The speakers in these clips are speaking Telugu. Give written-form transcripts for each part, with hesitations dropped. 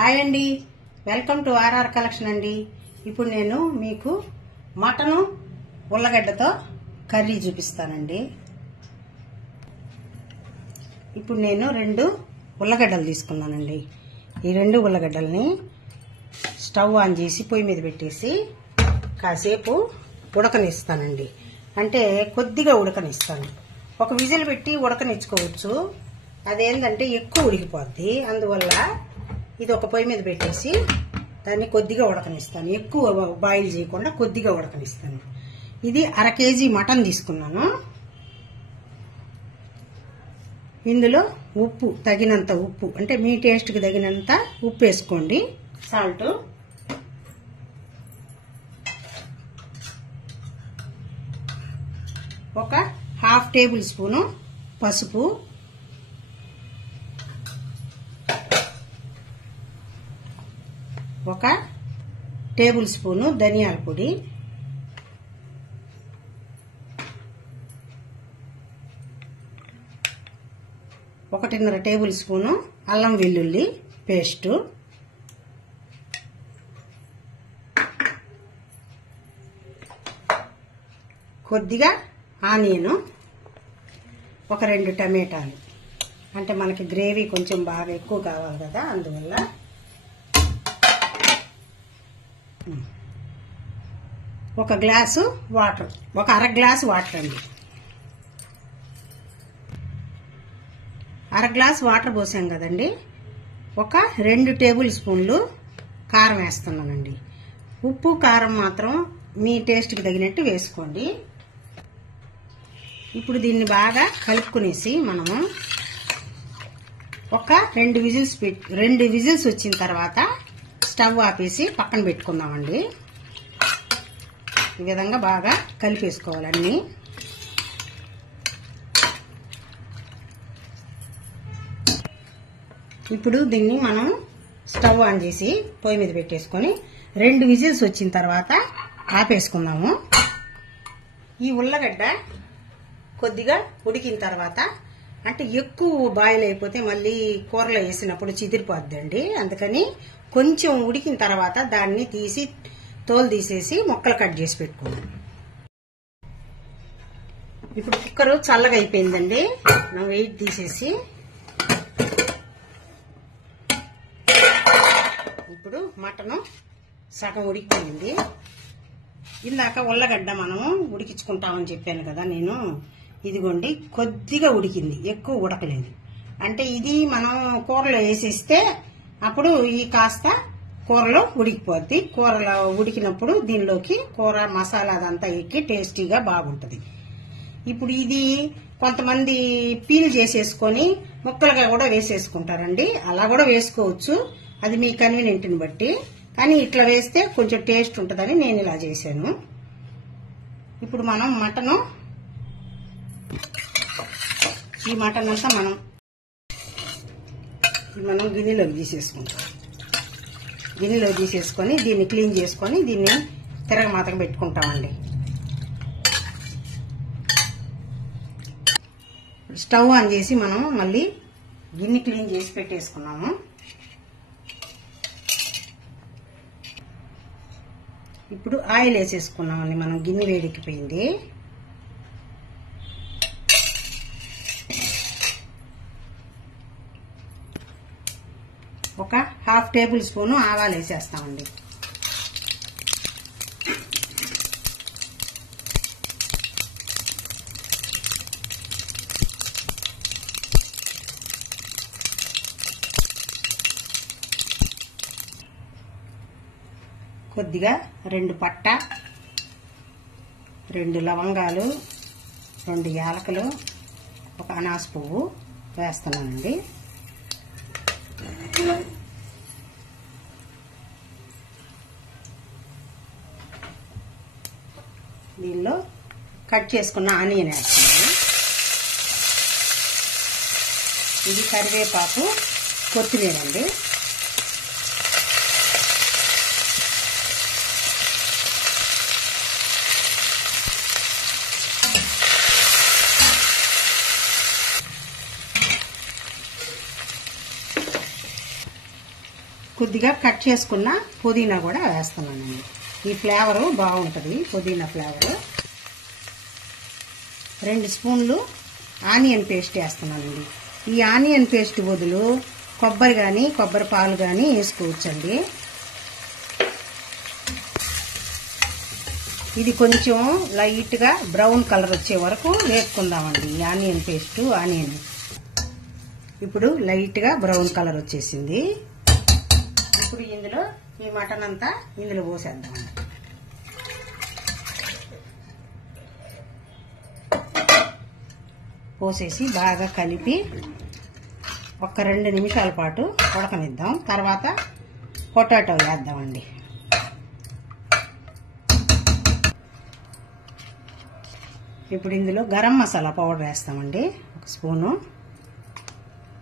హాయ్ అండి, వెల్కమ్ టు ఆర్ఆర్ కలెక్షన్ అండి. ఇప్పుడు నేను మీకు మటను ఉల్లగడ్డతో కర్రీ చూపిస్తానండి. ఇప్పుడు నేను 2 ఉల్లగడ్డలు తీసుకున్నానండి. ఈ 2 ఉల్లగడ్డల్ని స్టవ్ ఆన్ చేసి పొయ్యి మీద పెట్టేసి కాసేపు ఉడకనిస్తానండి. అంటే కొద్దిగా ఉడకనిస్తాను. ఒక విజిల్ పెట్టి ఉడకనిచ్చుకోవచ్చు. అదేంటంటే ఎక్కువ ఉడికిపోద్ది. అందువల్ల ఇది ఒక పొయ్యి మీద పెట్టేసి దాన్ని కొద్దిగా ఉడకనిస్తాను. ఎక్కువ బాయిల్ చేయకుండా కొద్దిగా ఉడకనిస్తాను. ఇది 1/2 కేజీ మటన్ తీసుకున్నాను. ఇందులో ఉప్పు తగినంత ఉప్పు, అంటే మీ టేస్ట్కి తగినంత ఉప్పు వేసుకోండి. సాల్ట్, ఒక 1/2 టేబుల్ స్పూను పసుపు, ఒక టేబుల్ స్పూను ధనియాల పొడి, ఒకటిన్నర టేబుల్ స్పూను అల్లం వెల్లుల్లి పేస్టు, కొద్దిగా ఆనియన్, ఒక 2 టమాటాలు. అంటే మనకి గ్రేవీ కొంచెం బాగా ఎక్కువ కావాలి కదా, అందువల్ల ఒక గ్లాసు వాటర్, ఒక 1/2 గ్లాసు వాటర్ అండి. 1/2 గ్లాసు వాటర్ పోసాం కదండి. ఒక 2 టేబుల్ స్పూన్లు కారం వేస్తున్నానండి. ఉప్పు కారం మాత్రం మీ టేస్ట్కి తగినట్టు వేసుకోండి. ఇప్పుడు దీన్ని బాగా కలుపుకునేసి మనము ఒక 2 విజిల్స్ వచ్చిన తర్వాత స్టవ్ ఆపేసి పక్కన పెట్టుకుందామండి. ఈ విధంగా బాగా కలిపేసుకోవాలన్నీ. ఇప్పుడు దీన్ని మనం స్టవ్ ఆన్ చేసి పొయ్యి మీద పెట్టేసుకొని 2 విజిల్స్ వచ్చిన తర్వాత ఆపేసుకుందాము. ఈ ఉల్లగడ్డ కొద్దిగా ఉడికిన తర్వాత, అంటే ఎక్కువ బాయిల్ అయిపోతే మళ్ళీ కూరలో వేసినప్పుడు చిదిరిపోద్దండి. అందుకని కొంచెం ఉడికిన తర్వాత దాన్ని తీసి తోలు తీసేసి ముక్కలు కట్ చేసి పెట్టుకున్నాం. ఇప్పుడు కుక్కరు చల్లగా అయిపోయిందండి. మనం వెయిట్ తీసేసి ఇప్పుడు మటను సగం ఉడికిపోయింది. ఇందాక ఉల్లగడ్డ మనము ఉడికించుకుంటామని చెప్పాను కదా నేను. ఇదిగోండి, కొద్దిగా ఉడికింది, ఎక్కువ ఉడకలేదు. అంటే ఇది మనం కూరలో వేసేస్తే అప్పుడు ఈ కాస్త కూరలో ఉడికిపోద్ది. కూరలో ఉడికినప్పుడు దీనిలోకి కూర మసాలా అదంతా ఎక్కి టేస్టీగా బాగుంటుంది. ఇప్పుడు ఇది కొంతమంది పీల్ చేసేసుకొని ముక్కలుగా కూడా వేసేసుకుంటారండి. అలా కూడా వేసుకోవచ్చు, అది మీ కన్వీనియంట్ని బట్టి. కానీ ఇట్లా వేస్తే కొంచెం టేస్ట్ ఉంటుందని నేను ఇలా చేశాను. ఇప్పుడు మనం ఈ మటన్ అంతా మనం గిన్నెలోకి తీసేసుకుంటాం. గిన్నెలో తీసేసుకొని దీన్ని క్లీన్ చేసుకొని దీన్ని తిరగమాతకు పెట్టుకుంటామండి. స్టవ్ ఆన్ చేసి మనం మళ్ళీ గిన్నె క్లీన్ చేసి పెట్టేసుకున్నాము. ఇప్పుడు ఆయిల్ వేసేసుకున్నామండి. మనం గిన్నె వేడెక్కిపోయింది. ఒక 1/2 టేబుల్ స్పూను ఆవాలు వేసేస్తామండి. కొద్దిగా 2 పట్ట, 2 లవంగాలు, 2 యాలకులు, ఒక అనాస పువ్వు వేస్తున్నానండి. దీనిలో కట్ చేసుకున్న ఆనియన్ వేస్తున్నాను. ఇది కరివేపాకు, కొత్తిమీర అండి. కొద్దిగా కట్ చేసుకున్న పుదీనా కూడా వేస్తున్నానండి. ఈ ఫ్లేవరు బాగుంటుంది, పుదీనా ఫ్లేవరు. 2 స్పూన్లు ఆనియన్ పేస్ట్ వేస్తున్నానండి. ఈ ఆనియన్ పేస్ట్ బదులు కొబ్బరి కానీ కొబ్బరి పాలు కానీ వేసుకోవచ్చండి. ఇది కొంచెం లైట్గా బ్రౌన్ కలర్ వచ్చే వరకు వేసుకుందామండి ఈ ఆనియన్ పేస్ట్. ఆనియన్ ఇప్పుడు లైట్గా బ్రౌన్ కలర్ వచ్చేసింది. ఇప్పుడు ఇందులో ఈ మటన్ అంతా ఇందులో పోసేద్దామండి. పోసేసి బాగా కలిపి ఒక 2 నిమిషాల పాటు ఉడకనిద్దాం. తర్వాత పొటాటో వేద్దామండి. ఇప్పుడు ఇందులో గరం మసాలా పౌడర్ వేస్తామండి, 1 స్పూను.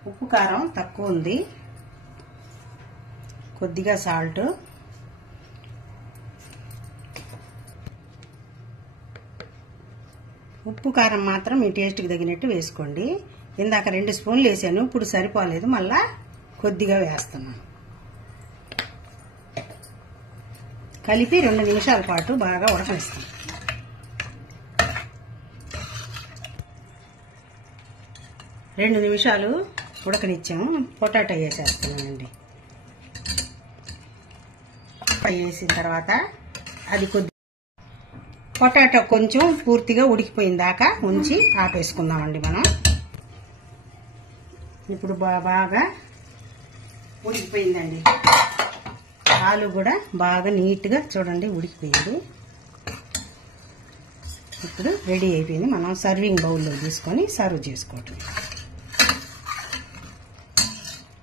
ఉప్పు కారం తక్కువ ఉంది, కొద్దిగా సాల్ట్, ఉప్పు కారం మాత్రం మీ టేస్ట్కి తగినట్టు వేసుకోండి. ఇందాక 2 స్పూన్లు వేసాను, ఇప్పుడు సరిపోలేదు, మళ్ళా కొద్దిగా వేస్తున్నాను. కలిపి 2 నిమిషాల పాటు బాగా ఉడకనిస్తాం. రెండు నిమిషాలు ఉడకనిచ్చాము. పొటాటో వేసేస్తున్నానండి. వేసిన తర్వాత అది పొటాటో కొంచెం పూర్తిగా ఉడికిపోయిన దాకా ఉంచి ఆపేసుకుందామండి మనం. ఇప్పుడు బాగా ఉడికిపోయిందండి. ఆలు కూడా బాగా నీట్గా చూడండి ఉడికిపోయింది. ఇప్పుడు రెడీ అయిపోయింది. మనం సర్వింగ్ బౌల్లో తీసుకొని సర్వ్ చేసుకోవటం.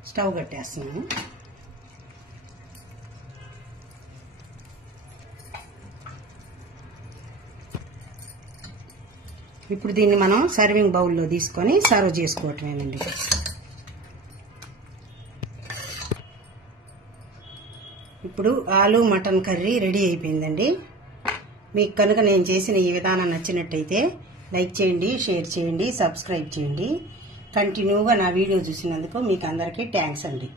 స్టవ్ కట్టేస్తున్నాము. ఇప్పుడు దీన్ని మనం సర్వింగ్ బౌల్లో తీసుకొని సర్వ్ చేసుకోవటమేనండి. ఇప్పుడు ఆలు మటన్ కర్రీ రెడీ అయిపోయిందండి. మీకు కనుక నేను చేసిన ఈ విధానం నచ్చినట్టయితే లైక్ చేయండి, షేర్ చేయండి, సబ్స్క్రైబ్ చేయండి. కంటిన్యూగా నా వీడియో చూసినందుకు మీకు అందరికీ థ్యాంక్స్ అండి.